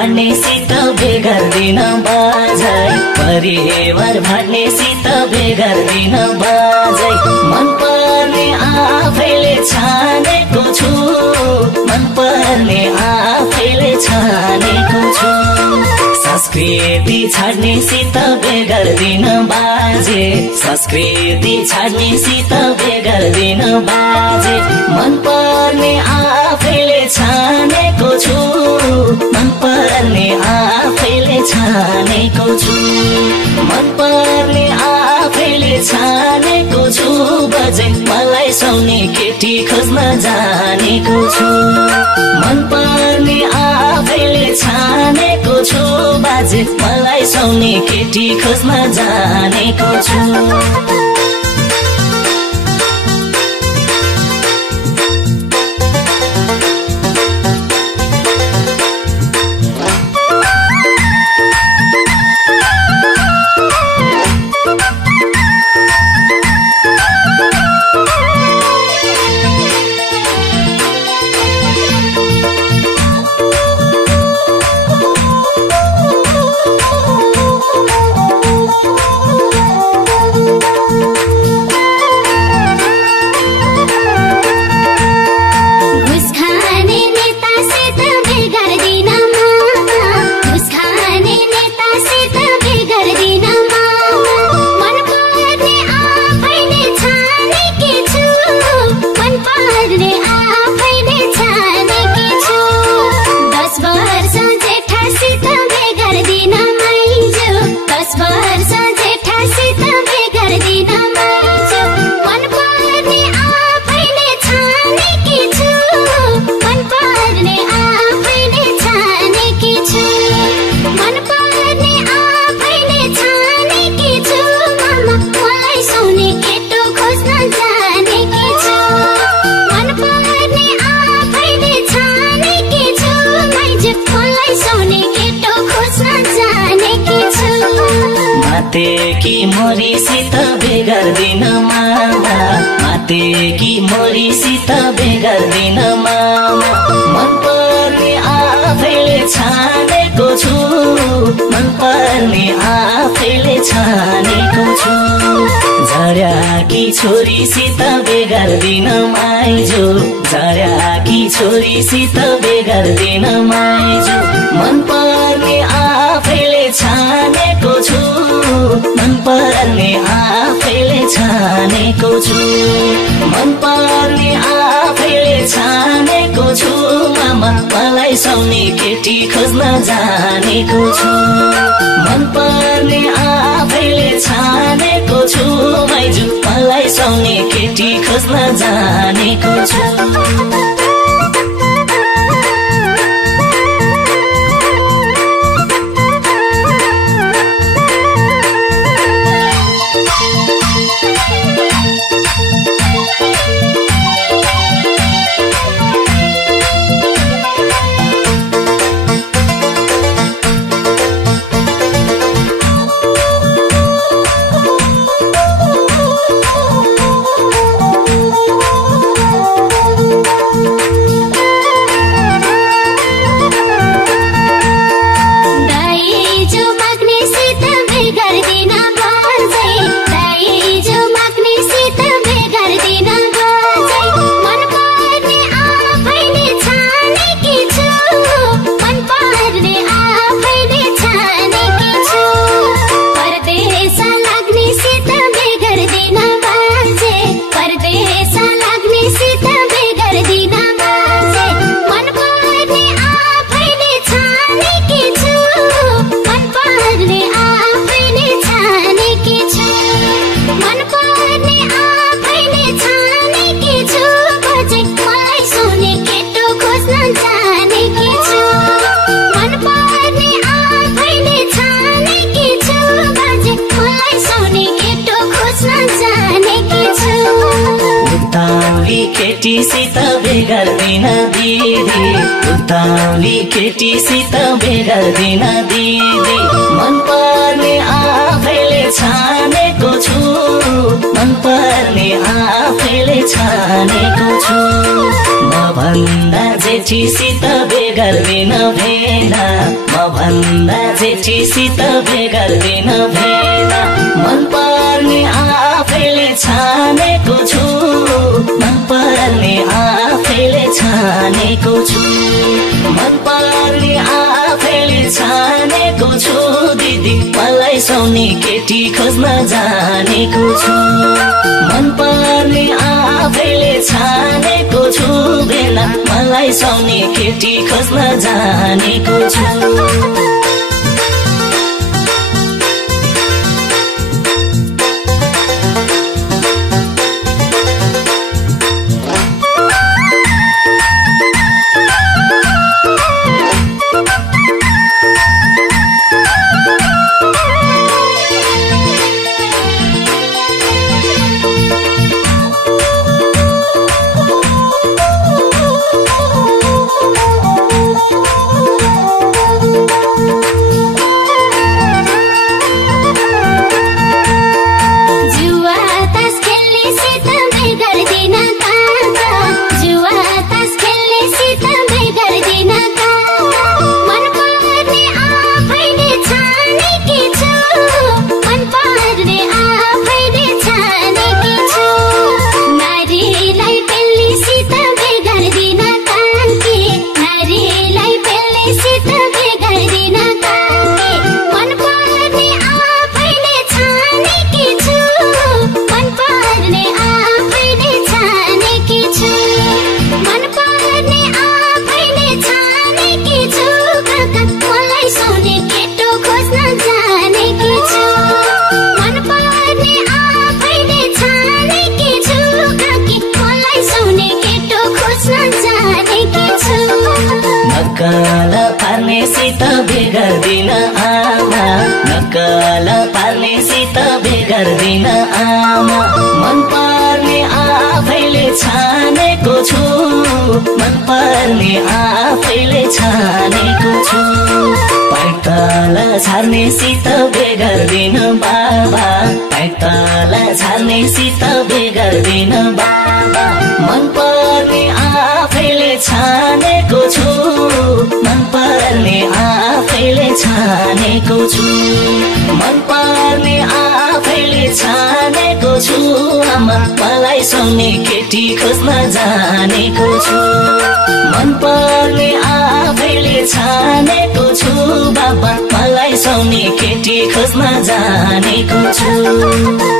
भाड्नेसित बेगर्दिन बाजै परिवार भाड्नेसित बेगर्दिन बाजै मन पर्ने आफैले छानेको छु मन पर्ने आफैले छानेको छु संस्कृति छाड्नेसित बेगर्दिन बाजे संस्कृति छाड्नेसित बेगर्दिन बाजे मन पर्ने आफैले छानेको छु मन पर्ने आफैले छानेको छु मन पर्ने आफैले छानेको छु बजे मलाई सुन्ने केटी खोज्न जानेको छु मन पर्ने आफैले छानेको छु बाजे मलाई सुन्ने केटी खोज्न जानेको छु मातेकी मोरीसित बेगर्दिन मामा मातेकी मोरीसित बेगर्दिन मामा मन पर्ने आफैले छानेको छु मन पर्ने आफैले छानेको छु झर्याकी छोरीसित बेगर्दिन माइजो झर्याकी छोरीसित बेगर्दिन माइजो मन पर्ने आफैले छानेको छु मन पर्ने आफैले छानेको छु मन पर्ने आफैले छानेको छु मामा मलाई सुन्ने केटी खोज्न जानेको छु मन पर्ने आफैले छानेको छु माइजू मलाई सुन्ने केटी खोज्न जानेको छु केटीसित बेगर्दिन दिदी उताउली केटीसित बेगर्दिन दिदी मन पर्ने आफैले छानेको छु मन पर्ने आफैले छानेको छु म भन्दा जेठीसित बेगर्दिन भेला म भन्दा जेठीसित बे गर्दिन भेद मन पर्ने आफैले छानेको छु मन पर्ने आफैले छानेको छु मन पर्ने आफैले छानेको छु दिदी मलाई सुन्ने केटी खोज्न जानेको छु मन पर्ने आफैले छानेको छु बेला मलाई सुन्ने केटी खोज्न जानेको छु नक्कल पार्नेसित बिगर्दिन आमा नक्कल पार्नेसित बिगर्दिन आमा मन पर्ने आफैले छानेको छु मन पर्ने आफैले छानेको छु पैताल छार्नेसित बिगर्दिन बाबा पैताल छार्नेसित बिगर्दिन बाबा मन पर्ने आफैले छानेको छु मन पर्ने आफैले छानेको छु मन पर्ने आफैले छानेको छु आमा मलाई सुन्ने केटी खोज्न जानेको छु मन पर्ने आफैले छानेको छु बाबा मलाई सुन्ने केटी खोज्न जानेको छु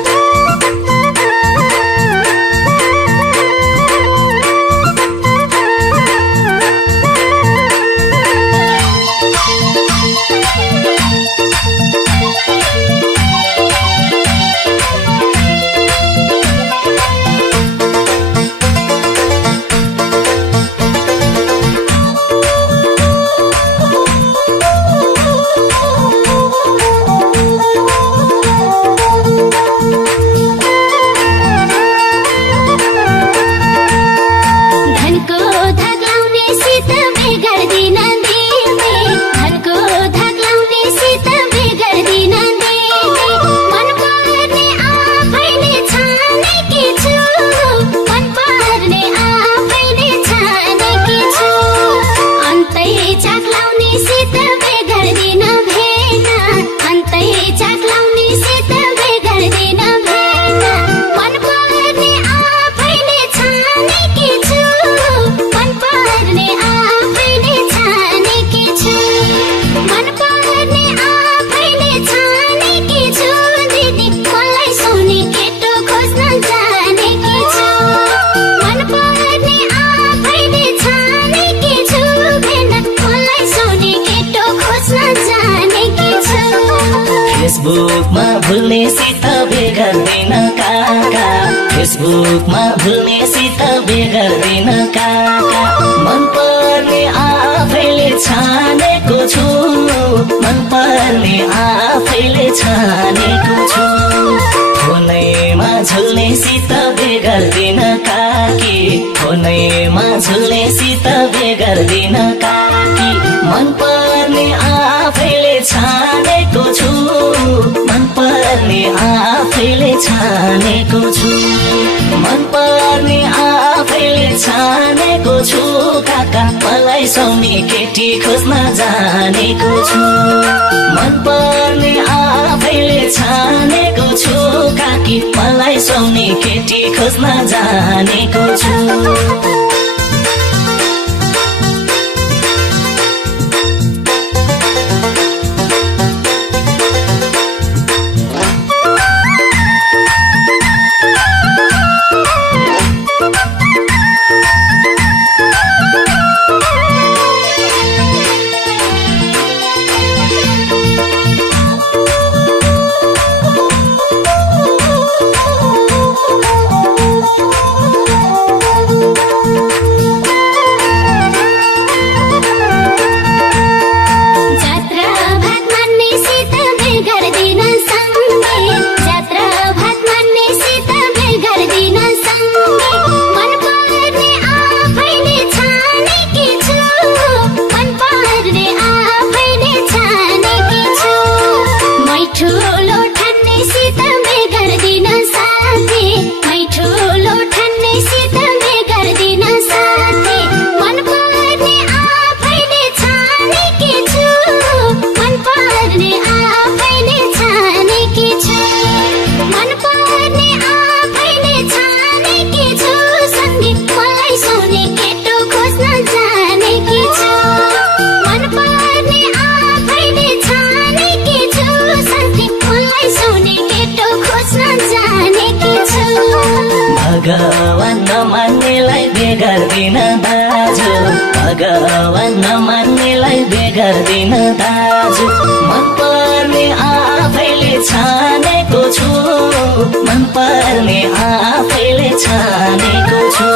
फेसबुकमा भुल्नेसित बिगर्दिन काका फेसबुकमा भुल्नेसित बिगर्दिन काका मन पर्ने आफैले छानेको छु मन पर्ने आफैले छानेको छु फोनैमा झुल्नेसित बिगर्दिन काकी फोनैमा झुल्नेसित बिगर्दिन काकी मन पर्ने आफैले छानेको छु मन पर्ने आफैले छानेको छु मन पर्ने आफैले छानेको छु काका मलाई मलाई सुन्ने केटी खोज्न जानेको छु मन पर्ने आफैले छानेको छु काकी मलाई सुन्ने केटी खोज्न जानेको छु भगवान नमान्नेलाई बेगर्दिन दाजु भगवान नमान्नेलाई बेगर्दिन दाजु मन पर्ने आफैले छानेको छु मन पर्ने आफैले छानेको छु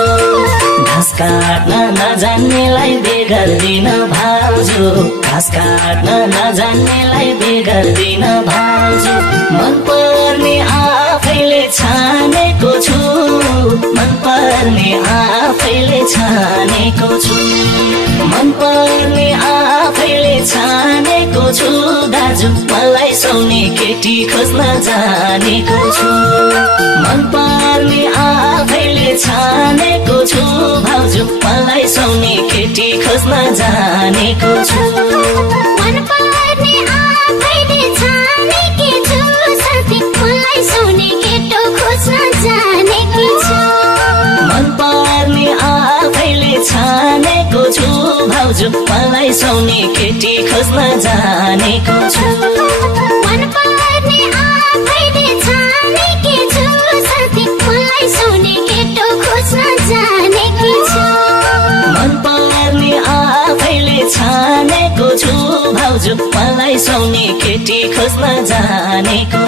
घाँस काट्न नजान्नेलाई बेगर्दिन भाउजू घाँस काट्न नजान्नेलाई बेगर्दिन भाउजू मन पर्ने आफैले छानेको छु मन पर्ने आफैले छानेको छु मन पर्ने आफैले छानेको छु दाजु मलाई सुन्ने केटी खोज्न जानेको छु मन पर्ने आफैले छानेको छु भाउजू मलाई सुन्ने केटी खोज्न जानेको छु मन पर्ने आफैले छानेकी छु साथी मलाई सुन्ने केटो खोज्न जानेकी छु मन पर्ने आफैले छानेको छु भाउजू मलाई सुन्ने केटी खोज्न जानेको छु मन पर्ने आफैले छानेकी छु साथी मलाई सुन्ने केटो खोज्न जानेकी छु मन पर्ने आफैले छानेको छु भाउजू मलाई सुन्ने केटी खोज्न जानेको